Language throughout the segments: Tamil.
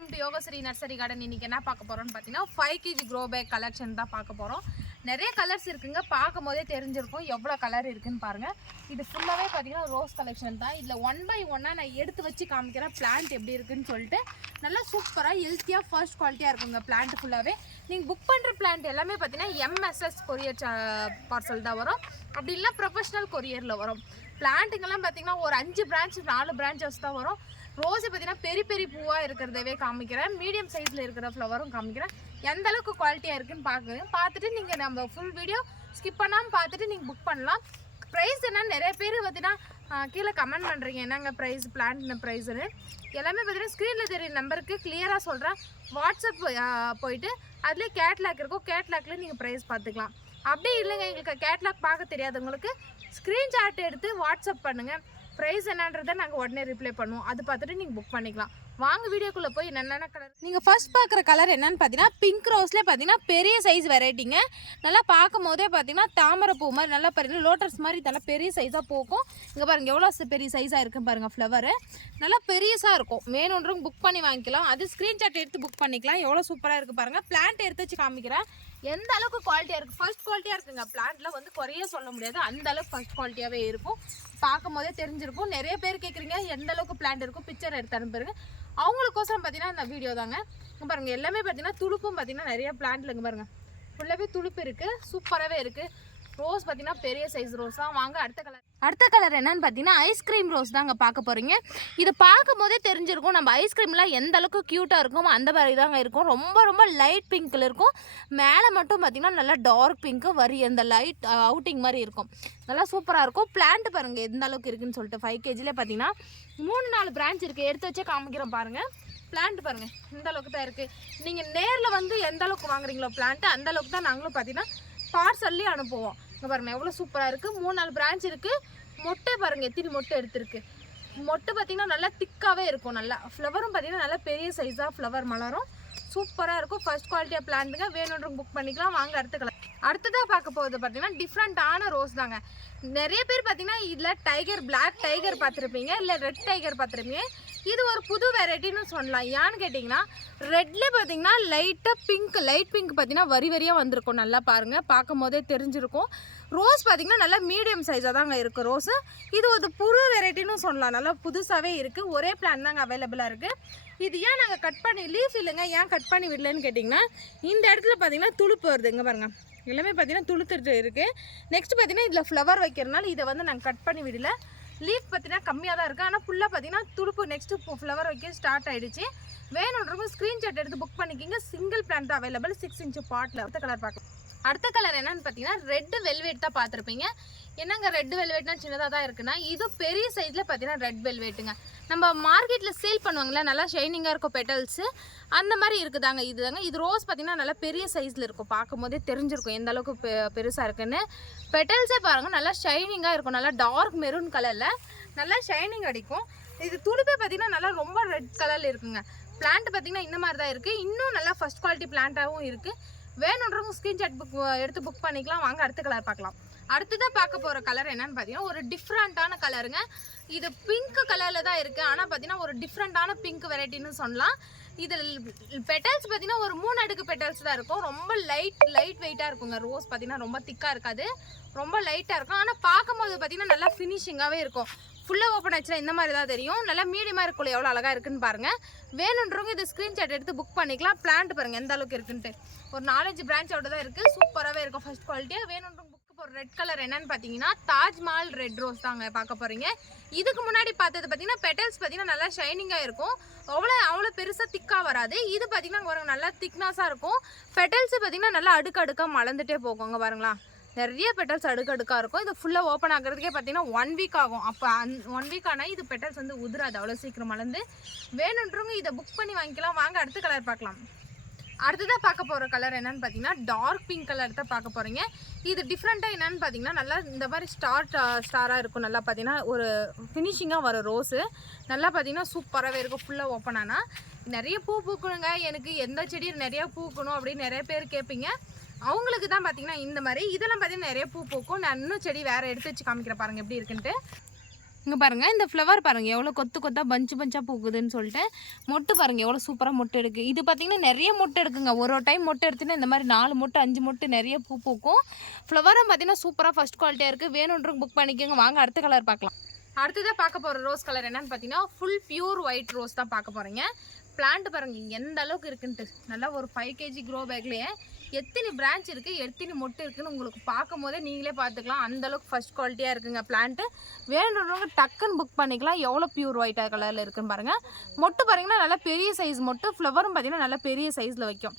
யோகஸ்ரீ நர்சரி கார்டன் இன்னைக்கு என்ன பார்க்க போறோம்னு பார்த்தீங்கன்னா 5 kg க்ரோ பேக் கலெக்ஷன் தான் பார்க்க போறோம். நிறைய கலர்ஸ் இருக்குங்க, பார்க்கும் போதே தெரிஞ்சிருக்கும் எவ்வளோ கலர் இருக்குன்னு பாருங்க. இது ஃபுல்லாகவே பார்த்தீங்கன்னா ரோஸ் கலெக்ஷன் தான். இதில் 1 by 1 நான் எடுத்து வச்சு காமிக்கிறேன் பிளான்ட் எப்படி இருக்குன்னு சொல்லிட்டு. நல்லா சூப்பராக ஹெல்த்தியாக ஃபர்ஸ்ட் குவாலிட்டியாக இருக்குங்க பிளான்ட் ஃபுல்லாகவே. நீங்கள் புக் பண்ணுற பிளான்ட் எல்லாமே பார்த்தீங்கன்னா எம்எஸ்எஸ் கொரியர் பார்சல் தான் வரும், அப்படி இல்லை ப்ரொஃபஷனல் கொரியரில் வரும். பிளான்ட்டுங்கெல்லாம் பார்த்தீங்கன்னா ஒரு 5 பிரான்ச் 4 பிரான்ச்சஸ் தான் வரும். ரோஸை பார்த்தீங்கன்னா பெரிய பெரிய பூவாக இருக்கிறதவே காமிக்கிறேன், மீடியம் சைஸில் இருக்கிற ஃப்ளவரும் காமிக்கிறேன். எந்த அளவுக்கு குவாலிட்டியாக இருக்குன்னு பார்த்துட்டு நீங்கள் நம்ம ஃபுல் வீடியோ ஸ்கிப் பண்ணாமல் பார்த்துட்டு நீங்கள் புக் பண்ணலாம். ப்ரைஸ் என்னன்னு நிறைய பேர் பார்த்தீங்கன்னா கீழே கமெண்ட் பண்ணுறீங்க, என்னங்க ப்ரைஸ் பிளான்ட்னு ப்ரைஸுன்னு. எல்லாமே பார்த்தீங்கன்னா ஸ்க்ரீனில் தெரிய நம்பருக்கு கிளியராக சொல்கிறேன். வாட்ஸ்அப் போயிட்டு அதுலேயே கேட்லாக் இருக்கும், கேட்லாக்லேயே நீங்கள் ப்ரைஸ் பார்த்துக்கலாம். அப்படி இல்லைங்க எங்களுக்கு கேட்லாக் பார்க்க தெரியாதவங்களுக்கு ஸ்க்ரீன்ஷாட் எடுத்து வாட்ஸ்அப் பண்ணுங்கள், ப்ரைஸ் என்னன்றதை நாங்கள் உடனே ரிப்ளை பண்ணுவோம். அது பார்த்துட்டு நீங்கள் புக் பண்ணிக்கலாம். வாங்க வீடியோக்குள்ளே போய் என்னென்ன கலர். நீங்கள் ஃபர்ஸ்ட் பார்க்குற கலர் என்னன்னு பார்த்தீங்கன்னா பிங்க் ரோஸ்லேயே பார்த்தீங்கன்னா பெரிய சைஸ் வெரைட்டிங்க. நல்லா பார்க்கும் போதே பார்த்தீங்கன்னா தாமரை பூ மாதிரி நல்லா பாருங்கள், லோட்டஸ் மாதிரி நல்லா பெரிய சைஸாக போக்கும். இங்கே பாருங்கள் எவ்வளோ பெரிய சைஸாக இருக்குன்னு பாருங்கள், ஃப்ளவரு நல்லா பெரியசாக இருக்கும். வேணுன்றவங்க புக் பண்ணி வாங்கிக்கலாம், அது ஸ்க்ரீன்ஷாட் எடுத்து புக் பண்ணிக்கலாம். எவ்வளோ சூப்பராக இருக்குது பாருங்கள். பிளான்ட் எடுத்து வச்சு காமிக்கிறேன் எந்த அளவுக்கு குவாலிட்டியாக இருக்குது. ஃபர்ஸ்ட் குவாலிட்டியாக இருக்குங்க, பிளான்ட்டில் வந்து குறைய சொல்ல முடியாது, அந்த அளவுக்கு ஃபர்ஸ்ட் குவாலிட்டியாகவே இருக்கும். பார்க்கும் போதே தெரிஞ்சிருக்கும். நிறைய பேர் கேட்குறீங்க எந்த அளவுக்கு பிளான்ட் இருக்கும், பிக்சர் எடுத்து அனுப்புறேங்க. அவங்களுக்கோசரம் பார்த்தீங்கன்னா இந்த வீடியோ தாங்க. இங்கே பாருங்கள் எல்லாமே பார்த்தீங்கன்னா துளுப்பும் பார்த்தீங்கன்னா நிறைய பிளான்ட்ல இங்கே பாருங்கள் ஃபுல்லாகவே துளுப்பு இருக்குது, சூப்பராகவே இருக்குது. ரோஸ் பார்த்தீங்கன்னா பெரிய சைஸ் ரோஸ் தான். வாங்க அடுத்த கலர் என்னன்னு பார்த்தீங்கன்னா ஐஸ்கிரீம் ரோஸ் தாங்க பார்க்க போகிறீங்க. இது பார்க்கும் போதே தெரிஞ்சிருக்கும் நம்ம ஐஸ்கிரீம்லாம் எந்த அளவுக்கு க்யூட்டாக இருக்கும் அந்த மாதிரி தாங்க இருக்கும். ரொம்ப ரொம்ப லைட் பிங்க்கில் இருக்கும், மேலே மட்டும் பார்த்தீங்கன்னா நல்லா டார்க் பிங்க்கு வரி அந்த லைட் அவுட்டிங் மாதிரி இருக்கும். நல்லா சூப்பராக இருக்கும். பிளான்ட் பாருங்கள் எந்த அளவுக்கு இருக்குன்னு சொல்லிட்டு 5 kgலே பார்த்தீங்கன்னா 3-4 பிரான்ச் இருக்குது. எடுத்து வச்சே காமிக்கிறோம் பாருங்கள். பிளான்ட் பாருங்கள் இந்த அளவுக்கு தான் இருக்குது. நீங்கள் நேரில் வந்து எந்த அளவுக்கு வாங்குறீங்களோ பிளான்ட்டு அந்த அளவுக்கு தான் நாங்களும் பார்த்தீங்கன்னா பார்சல்லையும் அனுப்புவோம். இங்கே பாருங்கள் எவ்வளோ சூப்பராக இருக்குது. 3-4 பிரான்ச் இருக்குது. மொட்டை பாருங்கள் எத்தனை மொட்டை எடுத்துருக்கு. மொட்டை பார்த்திங்கன்னா நல்லா திக்காகவே இருக்கும். நல்லா ஃப்ளவரும் பார்த்திங்கன்னா நல்லா பெரிய சைஸாக ஃப்ளவர் மலரும் சூப்பராக இருக்கும். ஃபர்ஸ்ட் குவாலிட்டியாக பிளான்ட்டுங்க, வேணுன்றவங்க புக் பண்ணிக்கலாம். வாங்க அடுத்ததாக பார்க்க போகிறது பார்த்திங்கன்னா டிஃப்ரெண்ட்டான ரோஸ் தாங்க. நிறைய பேர் பார்த்திங்கன்னா இதில் பிளாக் டைகர் பார்த்துருப்பீங்க, இல்லை ரெட் டைகர் பார்த்துருப்பீங்க. இது ஒரு புது வெரைட்டின்னு சொல்லலாம். ஏன்னு கேட்டிங்கன்னா ரெட்லேயே பார்த்திங்கன்னா லைட் பிங்க் பார்த்திங்கன்னா வரியாக வந்திருக்கும். நல்லா பாருங்கள், பார்க்கும் போதே தெரிஞ்சிருக்கும். ரோஸ் பார்த்திங்கன்னா நல்லா மீடியம் சைஸாக தாங்க இருக்குது ரோஸு. இது ஒரு புது வெரைட்டின்னு சொல்லலாம், நல்லா புதுசாகவே இருக்குது. ஒரே பிளான் தாங்க அவைலபிளாக இருக்குது. இது ஏன் நாங்கள் கட் பண்ணி லீஃப் இல்லைங்க, ஏன் கட் பண்ணி விடலன்னு கேட்டிங்கன்னா இந்த இடத்துல பார்த்திங்கன்னா துளுப்பு வருது. இங்கே பாருங்கள் எல்லாமே பார்த்திங்கன்னா துளுத்துட்டு இருக்குது. நெக்ஸ்ட் பார்த்திங்கன்னா இதில் ஃப்ளவர் வைக்கிறனால இதை வந்து நாங்கள் கட் பண்ணி விடல. லீஃப் பார்த்திங்கன்னா கம்மியாக தான் இருக்குது, ஆனால் ஃபுல்லாக பார்த்திங்கன்னா துளுப்பு நெக்ஸ்ட்டு ஃப்ளவர் வைக்க ஸ்டார்ட் ஆகிடுச்சு. வேணுன்றவங்க ஸ்க்ரீன்ஷாட் எடுத்து புக் பண்ணிக்கிங்க. சிங்கிள் பிளான்ட் தான் அவைலபிள் 6 inch பாட்டில். அடுத்த கலர் என்னன்னு பார்த்தீங்கன்னா ரெட் வெல்வெட் தான் பார்த்துருப்பீங்க. என்னங்க ரெட் வெல்வெட்னா சின்னதாக தான் இருக்குன்னா இது பெரிய சைஸில் பார்த்தீங்கன்னா ரெட் வெல்வெட்டுங்க. நம்ம மார்க்கெட்டில் சேல் பண்ணுவாங்களே நல்லா ஷைனிங்காக இருக்கும் பெட்டல்ஸு, அந்த மாதிரி இருக்குதாங்க இதுதாங்க. இது ரோஸ் பார்த்திங்கன்னா நல்லா பெரிய சைஸில் இருக்கும். பார்க்கும் போதே தெரிஞ்சிருக்கும் எந்த அளவுக்கு பெருசாக இருக்குன்னு. பெட்டல்ஸே பாருங்கள் நல்லா ஷைனிங்காக இருக்கும், நல்லா டார்க் மெரூன் கலரில் நல்லா ஷைனிங் அடிக்கும். இது துடுப்பே பார்த்திங்கன்னா நல்லா ரொம்ப ரெட் கலரில் இருக்குங்க. பிளான்ட் பார்த்திங்கன்னா இந்த மாதிரி தான் இருக்குது. இன்னும் நல்லா ஃபஸ்ட் குவாலிட்டி பிளான்ட்டாகவும் இருக்குது. வேணுன்றவங்க ஸ்க்ரீன்ஷாட் எடுத்து புக் பண்ணிக்கலாம். வாங்க அடுத்த கலர் பார்க்கலாம். அடுத்ததாக பார்க்க போகிற கலர் என்னன்னு பார்த்தீங்கன்னா ஒரு டிஃப்ரெண்ட்டான கலருங்க. இது பிங்க் கலரில் தான் இருக்குது, ஆனால் பார்த்தீங்கன்னா ஒரு டிஃப்ரெண்ட்டான பிங்க் வெரைட்டின்னு சொல்லலாம். இதில் பெட்டல்ஸ் பார்த்தீங்கன்னா ஒரு 3 அடுக்கு பெட்டல்ஸ் தான் இருக்கும். ரொம்ப லைட் வெயிட்டாக இருக்குங்க. ரோஸ் பார்த்தீங்கன்னா ரொம்ப திக்காக இருக்காது, ரொம்ப லைட்டாக இருக்கும். ஆனால் பார்க்கும்போது பார்த்தீங்கன்னா நல்லா ஃபினிஷிங்காகவே இருக்கும். ஃபுல்லாக ஓப்பன் ஆச்சுன்னா இந்த மாதிரி தான் தெரியும். நல்லா மீடியமாக இருக்குள்ள எவ்வளோ அழகாக இருக்குன்னு பாருங்கள். வேணுன்றவங்க இது ஸ்க்ரீன்ஷாட் எடுத்து புக் பண்ணிக்கலாம். பிளான்ட் பாருங்கள் எந்த அளவுக்கு இருக்குன்ட்டு. ஒரு 4-5 பிரான்ச்சோட தான் இருக்குது, சூப்பராகவே இருக்கும் ஃபர்ஸ்ட் குவாலிட்டியாக. வேணுன்றவங்க புக் போகிற ரெட் கலர் என்னன்னு பார்த்தீங்கன்னா தாஜ்மஹால் ரெட் ரோஸ் தாங்க பார்க்க போகிறீங்க. இதுக்கு முன்னாடி பார்த்தது பார்த்தீங்கன்னா பெட்டல்ஸ் பார்த்தீங்கன்னா நல்லா ஷைனிங்காக இருக்கும், அவ்வளோ பெருசாக திக்காக வராது. இது பார்த்தீங்கன்னா நல்லா திக்னஸாக இருக்கும். பெட்டல்ஸ் பார்த்தீங்கன்னா நல்லா அடுக்காக மலர்ந்துட்டே போகுங்க. பாருங்களா நிறைய பெட்டல்ஸ் அடுக்காக இருக்கும். இது ஃபுல்லாக ஓப்பன் ஆகிறதுக்கே பார்த்தீங்கன்னா 1 week ஆகும். அப்போ 1 week ஆனால் இது பெட்டல்ஸ் வந்து உதிராது, அவ்வளோ சீக்கிரம் மலர்ந்து. வேணுன்றவங்க இதை புக் பண்ணி வாங்கிக்கலாம். வாங்க அடுத்த கலர் பார்க்கலாம். அடுத்ததாக பார்க்க போகிற கலர் என்னன்னு பார்த்தீங்கன்னா டார்க் பிங்க் கலர் தான் பார்க்க போகிறீங்க. இது டிஃப்ரெண்ட்டாக என்னென்னு பார்த்தீங்கன்னா நல்லா இந்த மாதிரி ஸ்டாராக இருக்கும். நல்லா பார்த்தீங்கன்னா ஒரு ஃபினிஷிங்காக வரும் ரோஸு. நல்லா பார்த்தீங்கன்னா சூப்பராகவே இருக்கும். ஃபுல்லாக ஓப்பன் ஆனால் நிறைய பூ பூக்கணுங்க, எனக்கு எந்த செடி நிறையா பூக்கணும் அப்படின்னு நிறைய பேர் கேட்பீங்க. அவங்களுக்கு தான் பார்த்தீங்கன்னா இந்த மாதிரி இதெல்லாம் பார்த்தீங்கன்னா நிறைய பூ பூக்கும். நான் இன்னும் செடி வேறு எடுத்து வச்சு காமிக்கிறேன் பாருங்கள் எப்படி இருக்குன்ட்டு. இங்கே பாருங்கள் இந்த ஃப்ளவர் பாருங்கள் எவ்வளோ கொத்து கொத்தாக பஞ்சு பஞ்சாக பூக்குதுன்னு சொல்லிட்டு மொட்டு பாருங்கள் எவ்வளோ சூப்பராக மொட்டு எடுக்குது. இது பார்த்திங்கன்னா நிறைய மொட்டு எடுக்குங்க. ஒரு டைம் மொட்டு எடுத்துன்னா இந்த மாதிரி 4 மொட்டு 5 மொட்டு நிறைய பூ பூக்கும். ஃப்ளவரும் பார்த்திங்கன்னா சூப்பராக ஃபஸ்ட் குவாலிட்டியாக இருக்குது. வேணுன்றவங்க புக் பண்ணிக்கோங்க. வாங்க அடுத்த கலர் பார்க்கலாம். அடுத்ததாக பார்க்க போகிற ரோஸ் கலர் என்னன்னு பார்த்தீங்கன்னா ஃபுல் பியூர் ஒயிட் ரோஸ் தான் பார்க்க போகிறீங்க. பிளான்ட் பாருங்கள் எந்த அளவுக்கு இருக்குன்ட்டு. நல்லா ஒரு 5 kg க்ரோ பேக்லேயே எத்தனை பிரான்ச் இருக்குது எத்தனை மொட்டு இருக்குதுன்னு உங்களுக்கு பார்க்கும் போதே நீங்களே பார்த்துக்கலாம். அந்தளவுக்கு ஃபஸ்ட் குவாலிட்டியாக இருக்குங்க பிளான்ட்டு. வேணுன்றவங்க டக்குன்னு புக் பண்ணிக்கலாம். எவ்வளோ பியூர் ஒயிட் கலரில் இருக்குன்னு பாருங்கள். மொட்டு பாருங்கன்னா நல்லா பெரிய சைஸ் மொட்டு. ஃப்ளவரும் பார்த்திங்கன்னா நல்லா பெரிய சைஸில் வைக்கும்.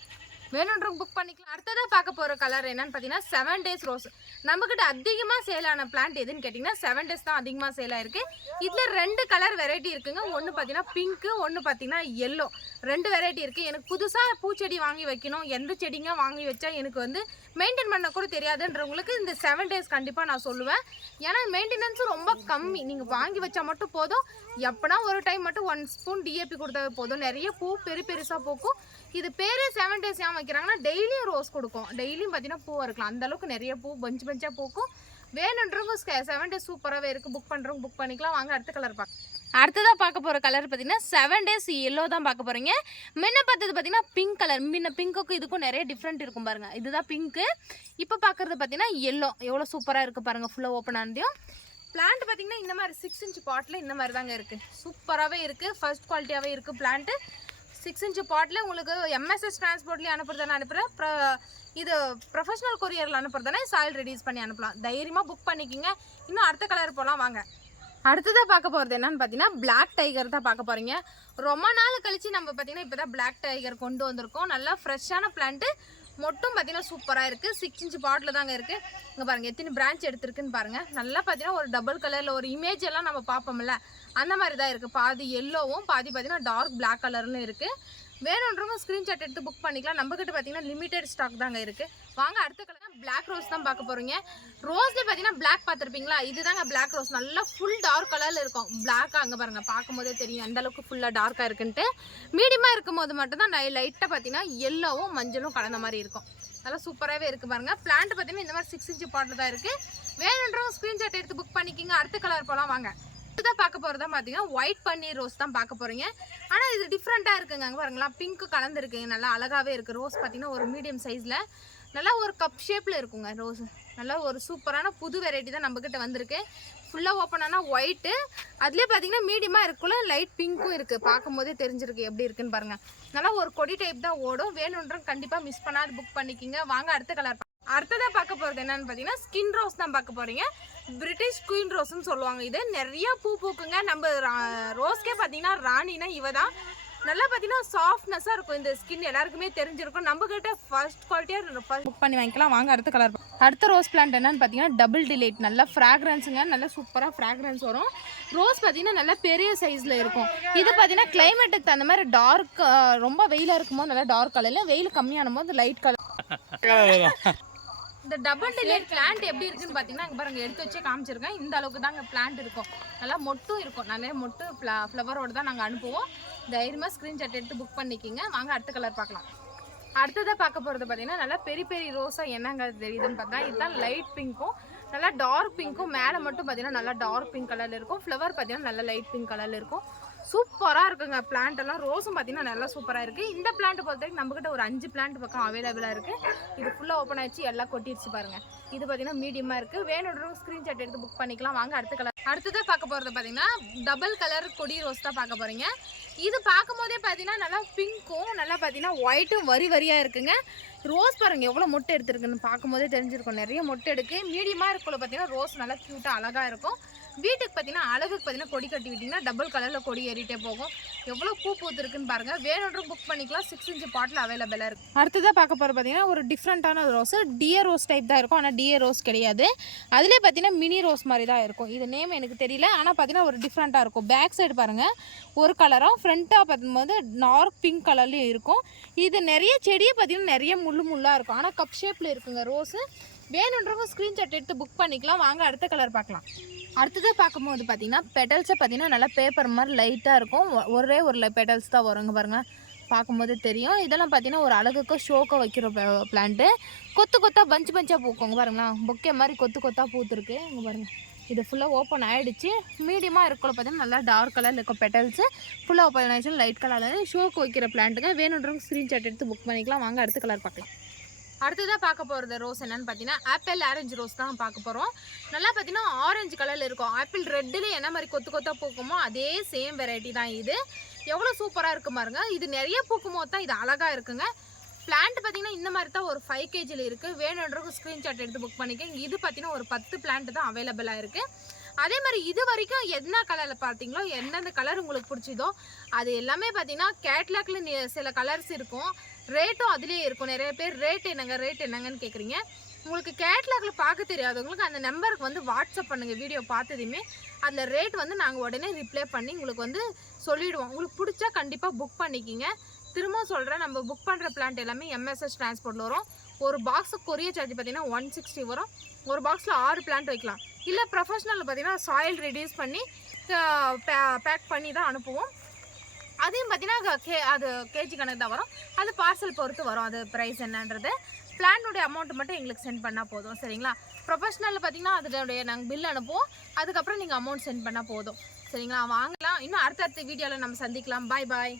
வேணுன்றவங்க புக் பண்ணிக்கலாம். அடுத்ததாக பார்க்க போகிற கலர் என்னன்னு பார்த்தீங்கன்னா 7 days ரோஸ். நம்மக்கிட்ட அதிகமாக சேலான பிளான்ட் எதுன்னு கேட்டிங்கன்னா 7 days தான் அதிகமாக சேலாக இருக்குது. இதில் 2 கலர் வெரைட்டி இருக்குங்க. ஒன்று பார்த்தீங்கன்னா பிங்க்கு, ஒன்று பார்த்தீங்கன்னா எல்லோ. 2 வெரைட்டி இருக்குது. எனக்கு புதுசாக பூச்செடி வாங்கி வைக்கணும், எந்த செடிங்க வாங்கி வச்சா எனக்கு வந்து மெயின்டைன் பண்ண கூட தெரியாதுன்றவங்களுக்கு இந்த 7 days கண்டிப்பாக நான் சொல்லுவேன். ஏன்னா மெயின்டெனன்ஸும் ரொம்ப கம்மி. நீங்கள் வாங்கி வச்சா மட்டும் போதும். எப்போனா ஒரு டைம் மட்டும் 1 ஸ்பூன் DAP கொடுத்தா போதும். நிறைய பூ பெருசாக பூக்கும். இது பேரே 7 days ஏன் வைக்கிறாங்கன்னா டெய்லியும் ரோஸ் கொடுக்கும். டெய்லியும் பார்த்தீங்கன்னா பூவாக இருக்கலாம். அந்தளவுக்கு நிறைய பூ பஞ்சாக பூக்கும். வேணுன்றவங்க 7 days சூப்பராகவே இருக்குது. புக் பண்ணுறவங்க புக் பண்ணிக்கலாம். வாங்க அடுத்த கலர் பார்க்க. அடுத்ததாக பார்க்க போகிற கலர் பார்த்தீங்கன்னா 7 days எல்லோ தான் பார்க்க போகிறீங்க. முன்ன பார்த்தது பார்த்தீங்கன்னா பிங்க் கலர். முன்ன பிங்க்குக்கும் இதுக்கும் நிறைய டிஃப்ரெண்ட் இருக்கும் பாருங்கள். இதுதான் பிங்க்கு. இப்போ பார்க்குறது பார்த்தீங்கன்னா எல்லோ. எவ்வளோ சூப்பராக இருக்குது பாருங்கள். ஃபுல்லாக ஓப்பன் ஆனதையும் பிளான்ட் பார்த்தீங்கன்னா இந்த மாதிரி 6 inch பாட்டில் இந்த மாதிரி தாங்க இருக்குது. சூப்பராகவே இருக்குது. ஃபர்ஸ்ட் குவாலிட்டியாகவே இருக்குது பிளான்ட்டு. 6 inch பாட்டில் உங்களுக்கு MSS டிரான்ஸ்போர்ட்லேயே அனுப்புறதானே அனுப்புகிறேன். இது ப்ரொஃபஷனல் கொரியரில் அனுப்புறதானே சாயில் ரெடியூஸ் பண்ணி அனுப்பலாம். தைரியமாக புக் பண்ணிக்கிங்க. இன்னும் அடுத்த கலர் போகலாம் வாங்க. அடுத்ததாக பார்க்க போகிறது என்னன்னு பார்த்தீங்கன்னா பிளாக் டைகர் தான் பார்க்க போகிறீங்க. ரொம்ப நாள் கழித்து நம்ம பார்த்தீங்கன்னா இப்போ தான் பிளாக் டைகர் கொண்டு வந்திருக்கோம். நல்லா ஃப்ரெஷ்ஷான பிளான்ட்டு. மொட்டும் பார்த்தீங்கன்னா சூப்பராக இருக்குது. 6 inch பாட்டில் தாங்க இருக்குது. இங்கே பாருங்கள் எத்தனை பிரான்ச் எடுத்துருக்குன்னு பாருங்கள். நல்லா பார்த்தீங்கன்னா ஒரு டபுள் கலரில் ஒரு இமேஜ் எல்லாம் நம்ம பார்ப்போம்ல அந்த மாதிரி தான் இருக்குது. பாதி எல்லோவும் பாதி பார்த்தீங்கன்னா டார்க் பிளாக் கலர்னு இருக்குது. வேணுன்றவங்க ஸ்க்ரீன்ஷாட் எடுத்து புக் பண்ணிக்கலாம். நம்மக்கிட்ட பார்த்தீங்கன்னா லிமிடெட் ஸ்டாக் தாங்க இருக்குது. வாங்க அடுத்த கலர் பிளாக் ரோஸ் தான் பார்க்க போகிறீங்க. ரோஸ்லேயே பார்த்தீங்கன்னா பிளாக் பார்த்துருப்பீங்களா? இதுதாங்க பிளாக் ரோஸ். நல்லா ஃபுல் டார்க் கலரில் இருக்கும். பிளாக்காக அங்கே பாருங்கள் பார்க்கும் போதே தெரியும் அந்தளவுக்கு ஃபுல்லாக டார்க்காக இருக்குன்ட்டு. மீடியமாக இருக்கும் போது மட்டும்தான் லைட்டாக பார்த்தீங்கன்னா எல்லோவும் மஞ்சளும் கலந்த மாதிரி இருக்கும். நல்லா சூப்பராகவே இருக்குது பாருங்கள். பிளான்ட் பார்த்தீங்கன்னா இந்த மாதிரி 6 inch பாட்டில் தான் இருக்குது. வேணுன்றவங்க ஸ்க்ரீன்ஷாட் எடுத்து புக் பண்ணிக்கிங்க. அடுத்த கலர் போகலாம் வாங்க. அடுத்ததாக பார்க்க போகிறதா பார்த்தீங்கன்னா ஒயிட் பன்னீர் ரோஸ் தான் பார்க்க போகிறீங்க. ஆனால் இது டிஃப்ரெண்ட்டாக இருக்குங்க. அங்கே பாருங்களா பிங்க்கு கலந்துருக்குங்க. நல்லா அழகாகவே இருக்குது. ரோஸ் பார்த்தீங்கன்னா ஒரு மீடியம் சைஸில் நல்லா ஒரு கப் ஷேப்பில் இருக்குங்க ரோஸ். நல்லா ஒரு சூப்பரான புது வெரைட்டி தான் நம்மக்கிட்ட வந்திருக்கு. ஃபுல்லாக ஓப்பன் ஆனால் ஒயிட்டு. அதுலேயே பார்த்தீங்கன்னா மீடியமாக இருக்குள்ள லைட் பிங்க்கும் இருக்குது. பார்க்கும் போதே தெரிஞ்சிருக்கு எப்படி இருக்குன்னு பாருங்கள். நல்லா ஒரு கொடி டைப் தான் ஓடும். வேணுன்றவங்க கண்டிப்பாக மிஸ் பண்ணாது புக் பண்ணிக்கிங்க. வாங்க அடுத்த கலர். அடுத்ததாக பார்க்க போகிறது என்னன்னு பார்த்தீங்கன்னா ஸ்கின் ரோஸ் தான் பார்க்க போகிறீங்க. பிரிட்டிஷ் குயின் ரோஸ்ன்னு சொல்லுவாங்க. இது நிறைய பூ பூக்குங்க. நம்ம ரோஸ்க்கே பார்த்தீங்கன்னா ராணினா இவ தான். நல்லா பார்த்தீங்கன்னா சாஃப்ட்னஸாக இருக்கும். இந்த ஸ்கின் எல்லாருக்குமே தெரிஞ்சிருக்கும். நம்மக்கிட்ட ஃபர்ஸ்ட் குவாலிட்டியாக ஃபர்ஸ்ட் புக் பண்ணி வாங்கிக்கலாம். வாங்க அடுத்த கலர். அடுத்த ரோஸ் பிளான்ட் என்னன்னு பார்த்தீங்கன்னா டபுள் டிலைட். நல்லா ஃப்ராக்ரன்ஸுங்க. நல்லா சூப்பராக ஃப்ராக்ரன்ஸ் வரும். ரோஸ் பார்த்தீங்கன்னா நல்லா பெரிய சைஸில் இருக்கும். இது பார்த்தீங்கன்னா கிளைமேட்டுக்கு தகுந்த மாதிரி டார்க் ரொம்ப வெயிலாக இருக்கும்போது நல்லா டார்க் கலரில், வெயில் கம்மியான போது லைட் கலர். இந்த டபுள் டிலைட் பிளான்ட் எப்படி இருக்குன்னு பார்த்தீங்கன்னா அங்கே பாருங்கள் எடுத்து வச்சே காமிச்சிருக்கேன். இந்த அளவுக்கு தாங்க பிளான்ட் இருக்கும். நல்லா மொட்டும் இருக்கும். நிறைய மொட்டு ஃப்ளவரோடு தான் நாங்கள் அனுப்புவோம். தைரியமாக ஸ்க்ரீன்ஷாட் எடுத்து புக் பண்ணிக்கிங்க. வாங்க அடுத்த கலர் பார்க்கலாம். அடுத்ததாக பார்க்க போகிறது பார்த்தீங்கன்னா நல்லா பெரிய ரோஸாக என்னங்க தெரியுதுன்னு பார்த்தா இதுதான் லைட் பிங்க்கும் நல்லா டார்க் பிங்க்கும். மேலே மட்டும் பார்த்தீங்கன்னா நல்லா டார்க் பிங்க் கலரில் இருக்கும். ஃப்ளவர் பார்த்தீங்கன்னா நல்லா லைட் பிங்க் கலரில் இருக்கும். சூப்பராக இருக்குங்க பிளான்ட் எல்லாம். ரோஸும் பார்த்தீங்கன்னா நல்லா சூப்பராக இருக்குது. இந்த பிளான்ட் பொறுத்த வரைக்கும் நம்மக்கிட்ட ஒரு 5 பிளான்ட் பக்கம் அவைலபிளாக இருக்குது. இது ஃபுல்லாக ஓப்பன் ஆகிடுச்சு. எல்லாம் கொட்டிடுச்சு பாருங்கள். இது பார்த்தீங்கன்னா மீடியமாக இருக்குது. வேணுன்றவங்க ஸ்க்ரீன்ஷாட் எடுத்து புக் பண்ணிக்கலாம். வாங்க அடுத்த கலர். அடுத்ததாக பார்க்க போகிறது பார்த்தீங்கன்னா டபுள் கலர் கொடி ரோஸ் தான் பார்க்க போகிறீங்க. இது பார்க்கும் போதே பார்த்தீங்கன்னா நல்லா பிங்க்கும் நல்லா பார்த்தீங்கன்னா ஒயிட்டும் வரியாக இருக்குங்க. ரோஸ் பாருங்கள் எவ்வளோ மொட்டை எடுத்துருக்குன்னு பார்க்கும்போதே தெரிஞ்சிருக்கும். நிறைய மொட்டை எடுக்கு. மீடியமாக இருக்குள்ள பார்த்தீங்கன்னா ரோஸ் நல்லா க்யூட்டாக அழகாக இருக்கும். வீட்டுக்கு பார்த்தீங்கன்னா அழகுக்கு பார்த்தீங்கன்னா கொடி கட்டி விட்டிங்கன்னா டபுள் கலரில் கொடி ஏறிட்டே போகும். எவ்வளோ பூ பூத்துருக்குன்னு பாருங்கள். வேணுன்ற புக் பண்ணிக்கலாம். 6 inch பாட்டில் அவைலபிளாக இருக்குது. அடுத்ததாக பார்க்க போகிற பார்த்தீங்கன்னா ஒரு டிஃப்ரெண்ட்டான ரோஸு. டியர் ரோஸ் டைப் தான் இருக்கும். ஆனால் டியர் ரோஸ் கிடையாது. அதிலே பார்த்தீங்கன்னா மினி ரோஸ் மாதிரி தான் இருக்கும். இது நேம் எனக்கு தெரியல. ஆனால் பார்த்தீங்கன்னா ஒரு டிஃப்ரெண்ட்டாக இருக்கும். பேக் சைடு பாருங்கள் ஒரு கலரும், ஃப்ரண்ட்டாக பார்க்கும்போது டார்க் பிங்க் கலர்லேயும் இருக்கும். இது நிறைய செடியை பார்த்தீங்கன்னா நிறைய முள்ளாக இருக்கும். ஆனால் கப் ஷேப்பில் இருக்குங்க ரோஸு. வேணுன்றவங்க ஸ்க்ரீன்ஷாட் எடுத்து புக் பண்ணிக்கலாம். வாங்க அடுத்த கலர் பார்க்கலாம். அடுத்ததாக பார்க்கும்போது பார்த்தீங்கன்னா பெட்டல்ஸை பார்த்தீங்கன்னா நல்லா பேப்பர் மாதிரி லைட்டாக இருக்கும். ஒரே ஒரு பெட்டல்ஸ் தான் வருங்க பாருங்கள். பார்க்கும்போது தெரியும். இதெல்லாம் பார்த்தீங்கன்னா ஒரு அழகுக்கு ஷோக்கோ வைக்கிற பிளான்ட்டு. கொத்தாக பஞ்சாக பூக்குங்க பாருங்களா. பொக்கே மாதிரி கொத்தாக பூத்துருக்கு. இங்கே பாருங்கள் இது ஃபுல்லாக ஓப்பன் ஆகிடுச்சு. மீடியமாக இருக்கக்குள்ள பார்த்தீங்கன்னா நல்லா டார்க் கலரில் இருக்கும் பெட்டல்ஸு. ஃபுல்லாக ஓப்பன் ஆகிடுச்சு லைட் கலரில் ஷோக்கு வைக்கிற பிளான்ட்டுங்க. வேணுன்றவங்க ஸ்க்ரீன்ஷாட் எடுத்து புக் பண்ணிக்கலாம். வாங்க அடுத்த கலர் பார்க்கலாம். அடுத்ததாக பார்க்க போகிறது ரோஸ் என்னென்னு பார்த்தீங்கன்னா ஆப்பிள் ஆரஞ்சு ரோஸ் தான் பார்க்க போகிறோம். நல்லா பார்த்தீங்கன்னா ஆரஞ்சு கலரில் இருக்கும். ஆப்பிள் ரெட்டில் என்ன மாதிரி கொத்து கொத்தாக பூக்குமோ அதே சேம் வெரைட்டி தான் இது. எவ்வளோ சூப்பராக இருக்கும் பாருங்க. இது நிறைய பூக்கும் போது தான் இது அழகாக இருக்குங்க. பிளான்ட் பார்த்தீங்கன்னா இந்த மாதிரி தான் ஒரு 5 kgயில் இருக்குது. வேணுன்றவங்க ஸ்க்ரீன்ஷாட் எடுத்து புக் பண்ணிக்கோங்க. இது பார்த்தீங்கன்னா ஒரு 10 பிளான்ட் தான் அவைலபிளாக இருக்குது. அதே மாதிரி இது வரைக்கும் என்ன கலரில் பார்த்தீங்களோ எந்தெந்த கலர் உங்களுக்கு பிடிச்சதோ அது எல்லாமே பார்த்தீங்கன்னா கேட்லாக்ல சில கலர்ஸ் இருக்கும். ரேட்டும் அதுலேயே இருக்கும். நிறைய பேர் ரேட் என்னங்கன்னு கேட்குறீங்க. உங்களுக்கு கேட்லாக்ல பார்க்க தெரியாதவங்களுக்கு அந்த நம்பருக்கு வந்து வாட்ஸ்அப் பண்ணுங்கள். வீடியோ பார்த்ததுமே அதில் ரேட் வந்து நாங்கள் உடனே ரிப்ளை பண்ணி உங்களுக்கு வந்து சொல்லிவிடுவோம். உங்களுக்கு பிடிச்சா கண்டிப்பாக புக் பண்ணிக்கிங்க. திரும்ப சொல்கிறேன், நம்ம புக் பண்ணுற பிளான்ட் எல்லாமே MSH டிரான்ஸ்போர்ட்டில் வரும். ஒரு பாக்ஸுக்கு கொரியர் சார்ஜ் பார்த்தீங்கன்னா 160 வரும். ஒரு பாக்ஸில் 6 பிளான்ட் வைக்கலாம். இல்லை ப்ரொஃபஷ்னல் பார்த்தீங்கன்னா சாயில் ரெடியூஸ் பண்ணி பேக் பண்ணி தான் அனுப்புவோம். அதையும் பார்த்தீங்கன்னா அது கேஜி கணக்கு தான் வரும். அது பார்சல் பொறுத்து வரும். அது ப்ரைஸ் என்னன்றது பிளானுடைய அமௌண்ட் மட்டும் எங்களுக்கு சென்ட் பண்ணால் போதும். சரிங்களா? ப்ரொஃபஷ்னலில் பார்த்தீங்கன்னா அதோடைய நாங்கள் பில் அனுப்புவோம். அதுக்கப்புறம் நீங்கள் அமௌண்ட் சென்ட் பண்ணால் போதும். சரிங்களா? வாங்கலாம். இன்னும் அடுத்தடுத்த வீடியோவில் நம்ம சந்திக்கலாம். பாய்.